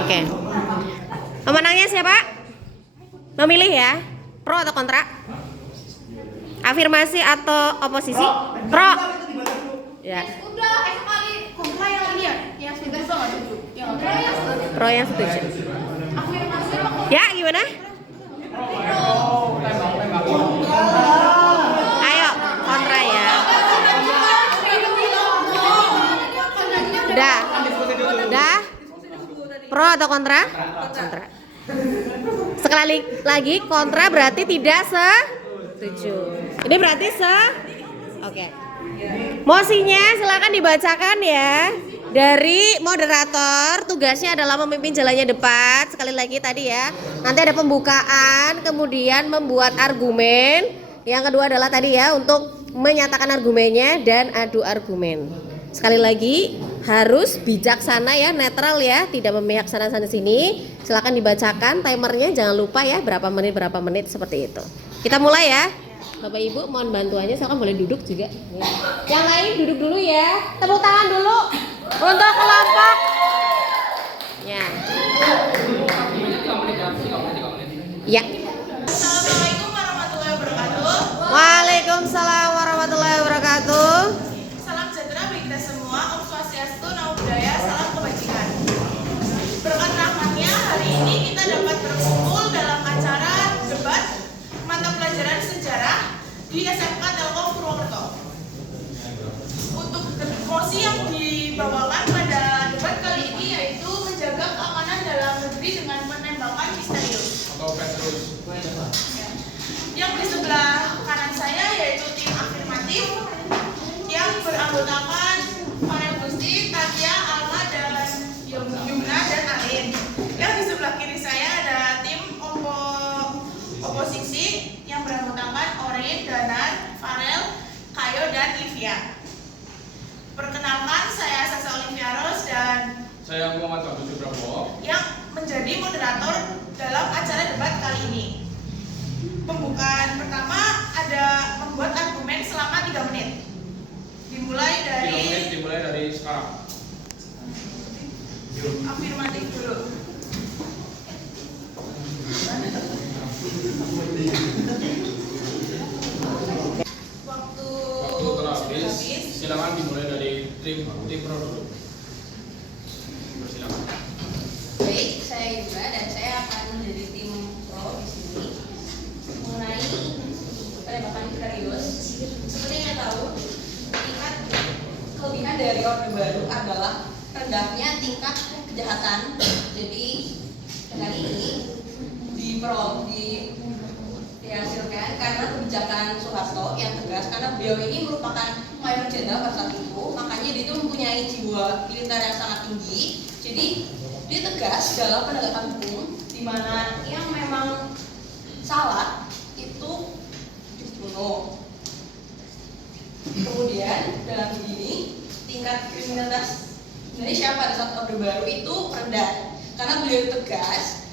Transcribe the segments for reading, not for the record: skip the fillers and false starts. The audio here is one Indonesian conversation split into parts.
Oke. Pemenangnya siapa? Memilih ya. Pro atau kontra? Afirmasi atau oposisi? Pro. Ya. Udah, sekali kontra yang ini ya, yang setuju nggak setuju? Yang setuju. Pro yang setuju. Afirmasi apa kontra? Ya, gimana? Ayo, kontra ya. Udah. Udah. Pro atau kontra? Kontra. Sekali lagi kontra berarti tidak setuju. Ini berarti Oke. Mosinya silakan dibacakan ya. Dari moderator, tugasnya adalah memimpin jalannya debat. Sekali lagi tadi ya. Nanti ada pembukaan, kemudian membuat argumen. Yang kedua adalah tadi ya untuk menyatakan argumennya dan adu argumen. Sekali lagi harus bijaksana ya, netral ya, tidak memihak sana sini. Silakan dibacakan timernya, jangan lupa ya berapa menit seperti itu. Kita mulai ya. Bapak Ibu mohon bantuannya, silakan boleh duduk juga. Yang lain duduk dulu ya. Tepuk tangan dulu untuk kelompok. Ya. Ya. Assalamualaikum warahmatullahi wabarakatuh. Waalaikumsalam warahmatullahi wabarakatuh. Salam sejahtera bagi kita semua. Om Swastiastu, Namo Buddhaya, salam kebajikan. Berkat rahmatnya hari ini kita dapat berkumpul dalam acara debat mata pelajaran sejarah di SMK Telkom Purwokerto. Untuk mosi yang dibawakan pada debat kali ini yaitu menjaga keamanan dalam negeri dengan penembakan misterius. Yang di sebelah kanan saya yaitu tim afirmatif yang beranggotakan Farel Gusti, Tatia, Alma, dan Yumna dan Alin. Yang di sebelah kiri saya ada tim oposisi yang beranggotakan Orin, Danar, Farel, Kayo, dan Livia. Perkenalkan, saya Sasa Olivia Ros dan saya Muhammad Abdul Subrawo yang menjadi moderator dalam acara debat kali ini. Pembukaan pertama ada membuat argumen selama 3 menit. Dimulai dari sekarang. afirmatif dulu. Waktu telah habis. Silakan dimulai dari tim pro dulu. Silakan. Baik, saya Yura dan saya akan menjadi tim pro di sini mengenai penembakan misterius. Seperti yang kita tahu, tingkat kelebihan dari Orde Baru adalah rendahnya tingkat kejahatan. Jadi dengan ini dihasilkan karena kebijakan Soeharto yang tegas, karena beliau ini merupakan mayor jenderal pada saat itu, makanya dia itu mempunyai jiwa militer yang sangat tinggi. Jadi dia tegas dalam penegakan hukum, di mana yang memang salah itu dibunuh. Kemudian dalam begini tingkat kriminalitas Indonesia pada saat Orde Baru itu rendah karena beliau tegas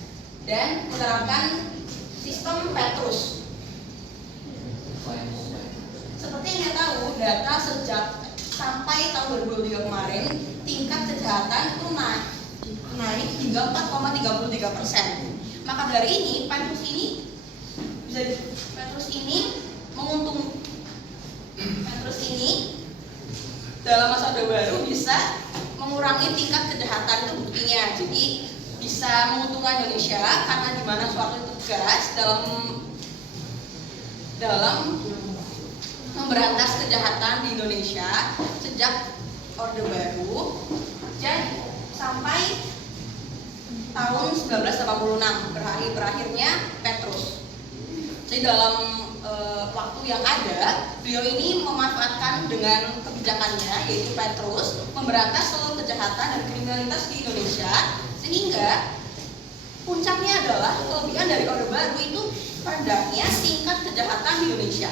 dan menerapkan sistem Petrus. Seperti yang kita tahu, data sejak sampai tahun 2023 kemarin tingkat kejahatan itu naik hingga 4,33%. Maka dari ini Petrus ini dalam masa Orde Baru bisa mengurangi tingkat kejahatan, itu buktinya. Jadi bisa menguntungkan Indonesia karena di mana suatu tugas dalam memberantas kejahatan di Indonesia sejak Orde Baru dan sampai tahun 1986 berakhirnya Petrus. Jadi dalam waktu yang ada, beliau ini memanfaatkan dengan kebijakannya yaitu Petrus memberantas seluruh kejahatan dan kriminalitas di Indonesia, sehingga puncaknya adalah kelebihan dari Orde Baru itu rendahnya tingkat kejahatan di Indonesia.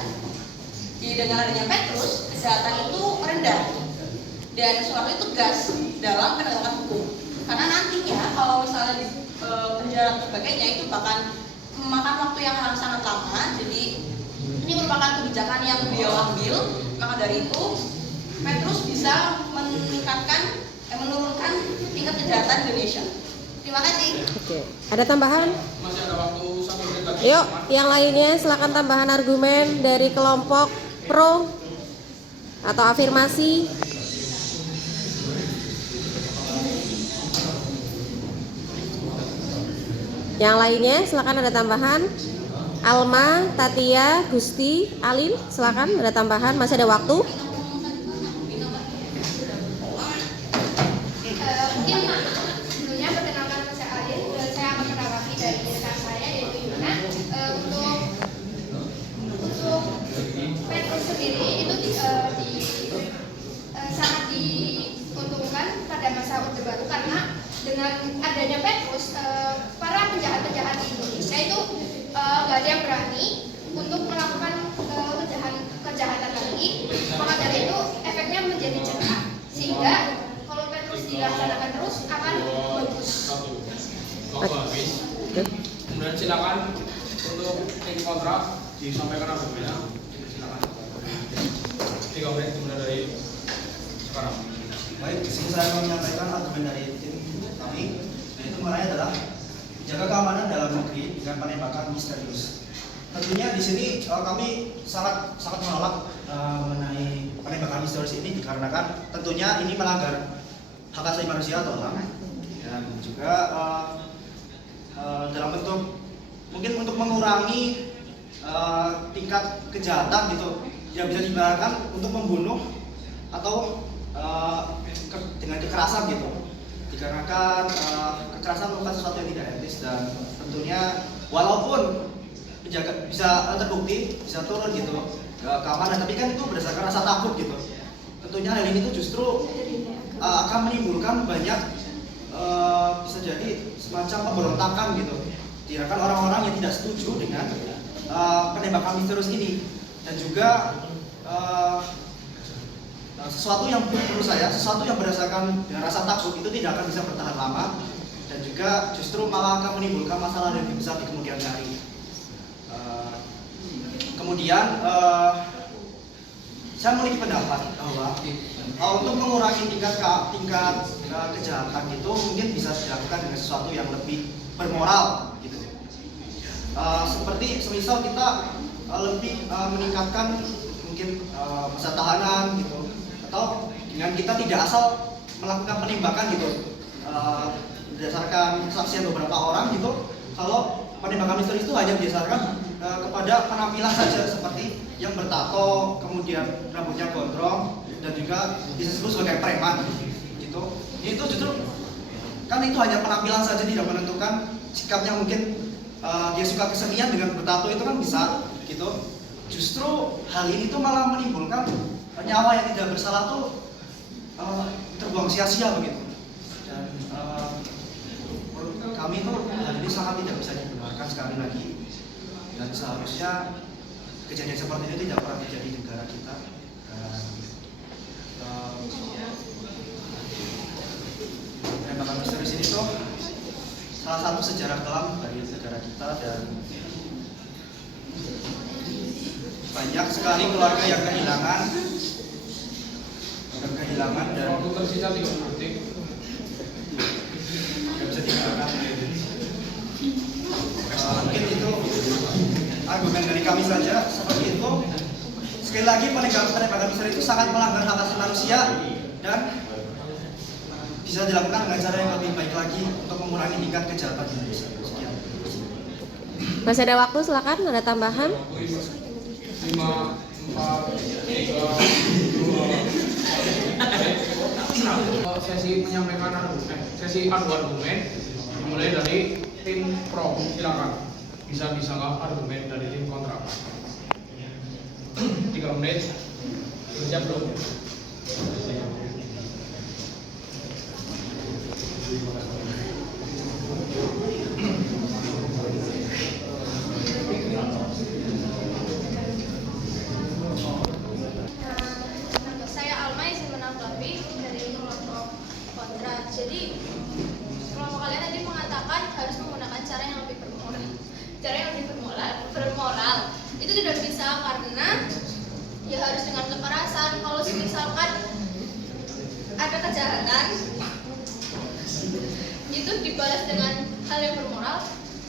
Jadi dengan adanya Petrus, kejahatan itu rendah dan Soeharto itu tegas dalam penegakan hukum. Karena nantinya kalau misalnya di penjara dan sebagainya itu bahkan memakan waktu yang sangat lama. Jadi ini merupakan kebijakan yang beliau ambil. Maka dari itu Petrus bisa meningkatkan menurunkan tingkat kejahatan di Indonesia. Terima kasih. Oke. Ada tambahan? Masih ada waktu 1 menit lagi. Yuk, yang lainnya silakan tambahan argumen dari kelompok pro atau afirmasi. Yang lainnya silakan ada tambahan. Alma, Tatia, Gusti, Alin, silakan ada tambahan. Masih ada waktu. Mungkin dulunya perkenalkan saya Alin, dan saya akan menanggapi dari rekan saya, yaitu gimana untuk Petrus sendiri itu sangat diuntungkan pada masa Orde Baru, karena dengan adanya Petrus para penjahat-penjahat di Indonesia itu gak ada yang berani untuk melakukan kejahatan lagi. Maka dari itu efeknya menjadi jerah, sehingga kalau Petrus dilaksanakan terus akan bagus. Waktu habis. Kemudian silakan untuk tim kontra disampaikan argumennya. Silakan. 3 menit kemudian dari sekarang. Baik, di sini saya menyampaikan argumen dari tim kami, yaitu mengenai adalah jaga keamanan dalam negeri dengan penembakan misterius. Tentunya di sini kami sangat menolak mengenai penembakan misterius ini, dikarenakan tentunya ini melanggar hak asasi manusia atau HAM, dan juga dalam bentuk mungkin untuk mengurangi tingkat kejahatan gitu, tidak bisa diibaratkan untuk membunuh atau dengan kekerasan gitu, dikarenakan kekerasan merupakan sesuatu yang tidak etis, dan tentunya walaupun penjaga bisa terbukti bisa turun gitu keamanan, tapi kan itu berdasarkan rasa takut gitu. Tentunya hal ini tuh justru akan menimbulkan banyak bisa jadi semacam pemberontakan gitu, dikarenakan orang-orang yang tidak setuju dengan penembakan misterius ini, dan juga sesuatu yang menurut saya, sesuatu yang berdasarkan dengan rasa takut itu tidak akan bisa bertahan lama, dan juga justru malah akan menimbulkan masalah yang lebih besar di kemudian hari. Kemudian saya memiliki pendapat bahwa untuk mengurangi tingkat kejahatan itu mungkin bisa dilakukan dengan sesuatu yang lebih bermoral gitu. Seperti semisal kita lebih meningkatkan mungkin masa tahanan gitu, atau dengan kita tidak asal melakukan penembakan gitu berdasarkan kesaksian beberapa orang gitu. Kalau penembakan misterius itu hanya berdasarkan kepada penampilan saja, seperti yang bertato, kemudian rambutnya gondrong, dan juga disebut sebagai preman gitu. Itu justru kan itu hanya penampilan saja, tidak menentukan sikapnya. Mungkin dia suka kesenian dengan bertato itu kan bisa gitu. Justru hal ini tuh malah menimbulkan nyawa yang tidak bersalah tuh terbuang sia-sia begitu. Dan menurut kami tuh hal ini sangat tidak bisa dibenarkan sekali lagi, dan seharusnya kejadian seperti ini tidak pernah terjadi di negara kita. Dan penembakan misterius ini tuh salah satu sejarah kelam dari negara kita, dan banyak sekali keluarga yang kehilangan dan Waktu tersisa 3 detik. tidak bisa digunakan. Mungkin itu argumen dari kami saja seperti itu. Sekali lagi, penembakan misterius itu sangat melanggar hak asasi manusia dan bisa dilakukan dengan cara yang lebih baik lagi untuk mengurangi tingkat kejahatan di Indonesia. Sekian. Masih ada waktu, silakan ada tambahan. 5, 4, 3, 2, sesi menyampaikan argumen, sesi adu argumen dimulai dari tim pro. Silakan bisa disanggah argumen dari tim kontra. 3 menit. Siap belum? Saya Alma izin menanggapi dari kelompok kontra. Jadi kelompok kalian tadi mengatakan harus menggunakan cara yang lebih bermoral. Itu tidak bisa karena ya harus dengan kekerasan. Kalau misalkan ada kejahatan itu dibalas dengan hal yang bermoral,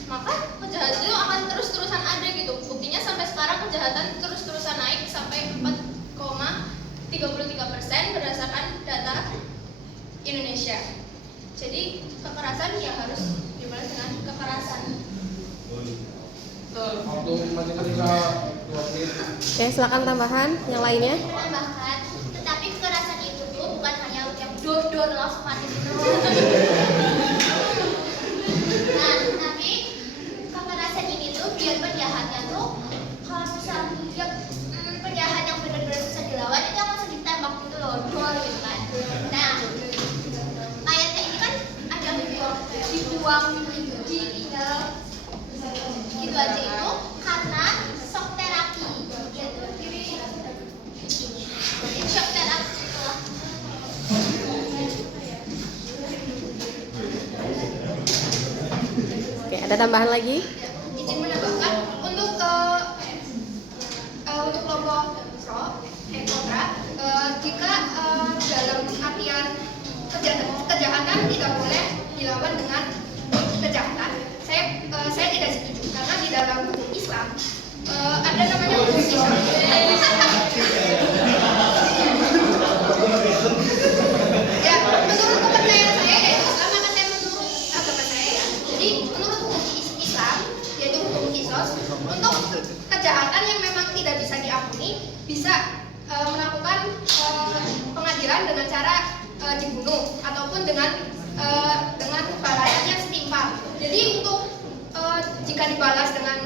maka kejahatan itu akan terus-terusan ada gitu. Buktinya sampai sekarang kejahatan terus-terusan naik sampai 4,33% berdasarkan data Indonesia. Jadi kekerasan ya harus dibalas dengan kekerasan. Waktu masih tersisa 2 menit. Oke, silakan tambahan yang lainnya. Menambahkan, tetapi kekerasan itu tuh bukan hanya yang dor langsung mati gitu. Nah, tapi kekerasan ini tuh biar penjahatnya tuh kalau misalnya penjahat yang benar-benar susah dilawan itu langsung ditembak gitu loh, dor gitu kan. Nah, mayatnya ini kan ada dibuang ditinggal gitu aja itu karena shock terapi gitu. Shock terapi. Oke, ada tambahan lagi? Izin menambahkan untuk kelompok kontra, jika dalam artian kejahatan tidak boleh dilawan dengan kejahatan, saya tidak setuju karena di dalam hukum Islam ada namanya hukum Islam. Ya, menurut kepercayaan saya yaitu Islam, maka saya menurut agama saya ya. Jadi menurut hukum Islam yaitu hukum Qisas, untuk kejahatan yang memang tidak bisa diampuni bisa melakukan pengadilan dengan cara dibunuh ataupun dengan balasan yang setimpal. Jadi untuk jika dibalas dengan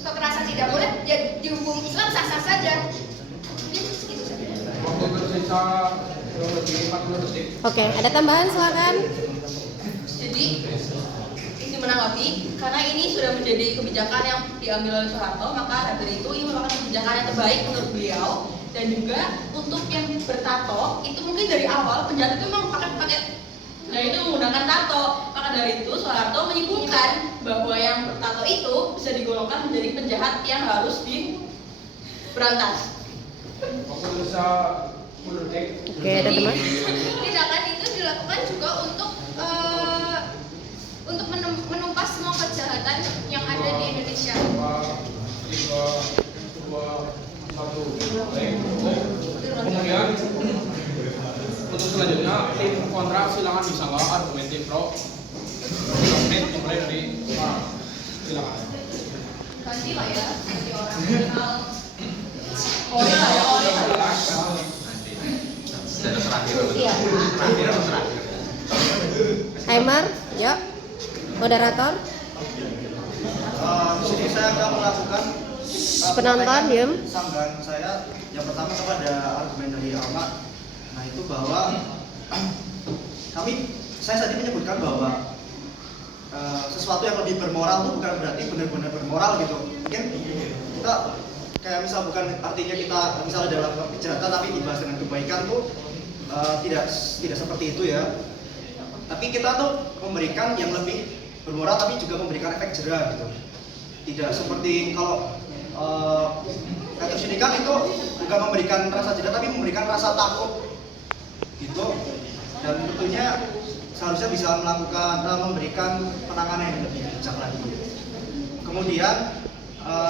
kekerasan tidak boleh, ya di hukum Islam sah-sah saja. Gitu saja. Waktu tersisa kurang lebih 40 detik. Oke, ada tambahan silakan. Jadi ini menanggapi karena ini sudah menjadi kebijakan yang diambil oleh Soeharto, maka dari itu ini merupakan kebijakan yang terbaik menurut beliau. Dan juga untuk yang bertato itu mungkin dari awal penjahat itu memang pakai nah itu menggunakan tato. Maka dari itu Soeharto menyimpulkan bahwa yang bertato itu bisa digolongkan menjadi penjahat yang harus diberantas. Waktu tersisa 10 detik. Oke, ada teman. Tindakan itu dilakukan juga untuk menumpas semua kejahatan yang ada di Indonesia. 3, 2, 1. Baik. Kemudian untuk selanjutnya tim kontra silakan disangka argumen tim pro. 3 menit dimulai dari silakan. Ganti lah ya, ganti orang kenal. Oh iya ya, oh iya. Timer, yuk. Moderator, Di sini saya akan melakukan penonton diem. sanggahan saya yang pertama kepada argumen dari Ahmad. Nah itu bahwa saya tadi menyebutkan bahwa sesuatu yang lebih bermoral itu bukan berarti benar-benar bermoral gitu. Mungkin kita kayak misal bukan artinya kita misalnya dalam kejahatan tapi dibahas dengan kebaikan tuh tidak seperti itu ya. Tapi kita tuh memberikan yang lebih bermoral tapi juga memberikan efek jera gitu. Tidak seperti kalau Petrus ini kan itu bukan memberikan rasa jera tapi memberikan rasa takut gitu. Dan tentunya seharusnya bisa memberikan penanganan yang lebih bijak lagi. Kemudian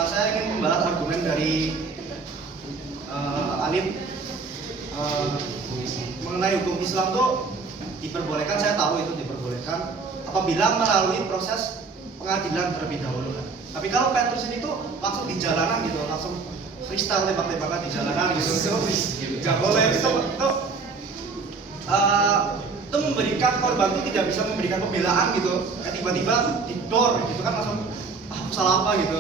saya ingin membahas argumen dari Alim mengenai hukum Islam tuh diperbolehkan, saya tahu itu diperbolehkan apabila melalui proses pengadilan terlebih dahulu kan. Tapi kalau Petrus ini tuh langsung di jalanan gitu, langsung freestyle tembak-tembakan di jalanan gitu, nggak boleh itu memberikan korban itu tidak bisa memberikan pembelaan gitu. Kayak tiba-tiba didor gitu kan langsung salah apa gitu.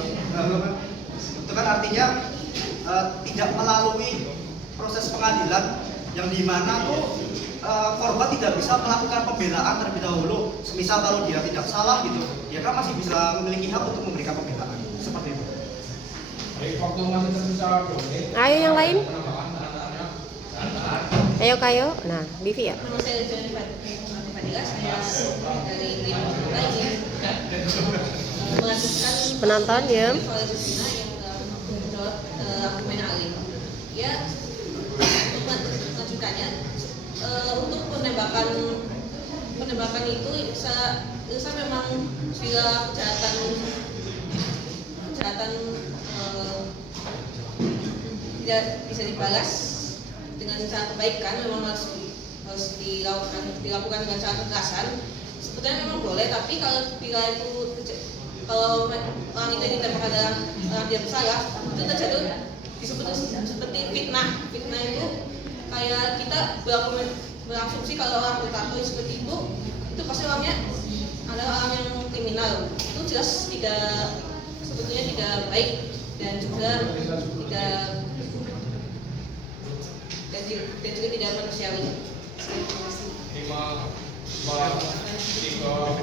Itu kan artinya tidak melalui proses pengadilan yang dimana tuh korban tidak bisa melakukan pembelaan terlebih dahulu. Semisal kalau dia tidak salah gitu, dia kan masih bisa memiliki hak untuk memberikan pembelaan. Seperti itu. Baik, waktu masih tersisa 2 menit. Ayo yang lain. Penambahan. Ayo kayo. Nah, Bivi ya. Nama saya Joni Fadila, saya dari tim lagi mengajukan Penonton diem. soal Zina yang menjawab argumen Alim. Ya, untuk mengajukannya untuk penembakan itu Ilsa memang bila kejahatan tidak bisa dibalas dengan cara kebaikan, memang harus dilakukan dengan cara kekerasan. Sebetulnya memang boleh, tapi kalau orang itu ditembak adalah orang tidak bersalah, itu terjadi disebut seperti fitnah. Fitnah itu kayak kita berasumsi kalau orang bertato seperti itu pasti orangnya adalah orang yang kriminal. Itu jelas sebetulnya tidak baik dan juga tidak manusiawi. Terima kasih. 5, 4, 3,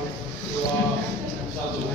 2, 1.